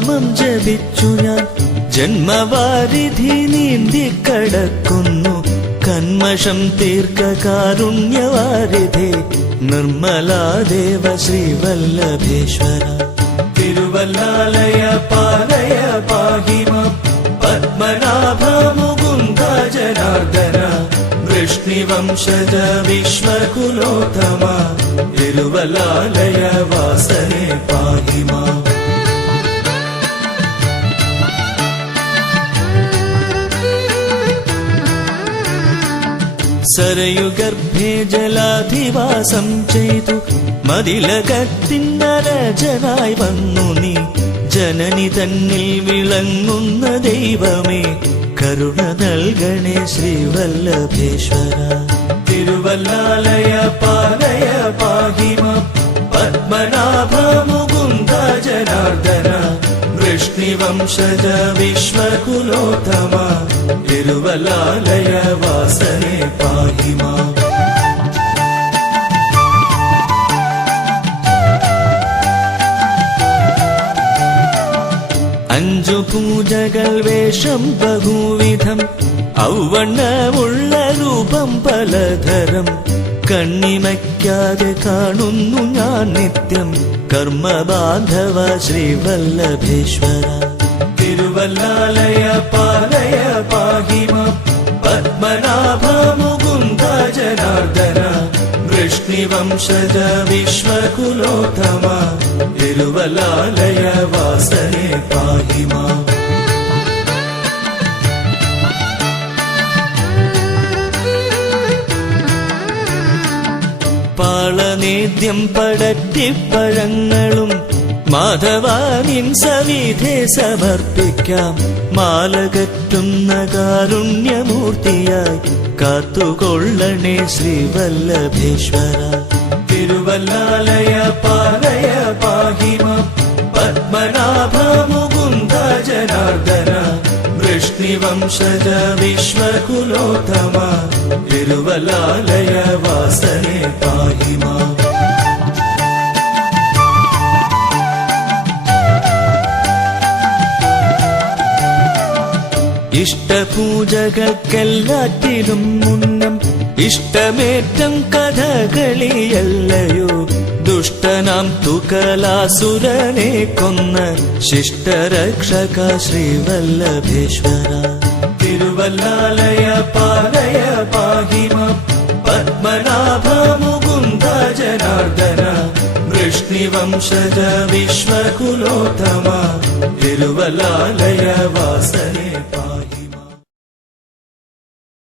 നാമം ജപിച്ചു ഞാൻ ജന്മവാരിധി നീന്തിക്കടക്കുന്നു കന്മഷം തീർക്ക കാരുണ്യവാരിധേ നിർമ്മലാദേവ ശ്രീവല്ലഭേശ്വര തിരുവല്ലാലയ പാലയ പാഹിമ പത്മനാഭ മുകുന്ദ ജനാർദ്ദന വൃഷ്ണിവംശജ വിശ്വകുലോത്തമ തിരുവല്ലാലയ വാസനേ പാഹിമ സരയുഗർഭേ ജലാധിവാസം ചെയ്തു മതിലകത്തിന്നരജനായി വന്നു നീ ജനനി തന്നിൽ വിളങ്ങുന്ന ദൈവമേ കരുണ നൽകണേ ശ്രീവല്ലഭേശ്വര തിരുവല്ലാലയ പാലയ പാഹിമ പത്മനാഭ മുകുന്ദ ജനാർദ്ദന വൃഷ്ണിവംശജ വിശ്വകുലോത്തമ തിരുവല്ലാലയ വാസനേ പാഹിമ അഞ്ചു പൂജകൾ വേഷം ബഹുവിധം ഔവണ്ണമുള്ള രൂപം പലതരം കണ്ണിമയ്ക്കാതെ കാണുന്നു ഞാൻ നിത്യം കർമ്മബാന്ധവ ശ്രീവല്ലഭേശ്വര തിരുവല്ലാലയ പാലയ പാഹിമ പത്മനാഭ മുകുന്ദ ജനാർദ്ദന വൃഷ്ണിവംശജ വിശ്വകുലോത്തമ തിരുവല്ലാലയ വാസനേ പാഹിമ പാളനേദ്യം പടറ്റിപ്പഴങ്ങളും മാധവാനിൻ സവിധേ സമർപ്പിക്കാം മാലകറ്റുന്ന കാരുണ്യമൂർത്തിയായി കാത്തുകൊള്ളണേ ശ്രീവല്ലഭേശ്വര തിരുവല്ലാലയ പാലയ പാഹിമ പത്മനാഭ മുകുന്ദ ജനാർദ്ദന വൃഷ്ണിവംശജ വിശ്വകുലോത്തമ തിരുവല്ലാലയ വാസനേ പാഹിമ ഇഷ്ടപൂജകൾക്കെല്ലാറ്റിലും മുന്നം ഇഷ്ടമേറ്റം കഥകളിയല്ലയോ ദുഷ്ടനാം തുകലാസുരനെ കൊന്ന ശിഷ്ടരക്ഷക ശ്രീവല്ലഭേശ്വര തിരുവല്ലാലയ പാലയ പാഹിമ പത്മനാഭ മുകുന്ദ ജനാർദ്ദന വൃഷ്ണിവംശജ വിശ്വകുലോത്തമ തിരുവല്ലാലയ വാസനേ പാഹി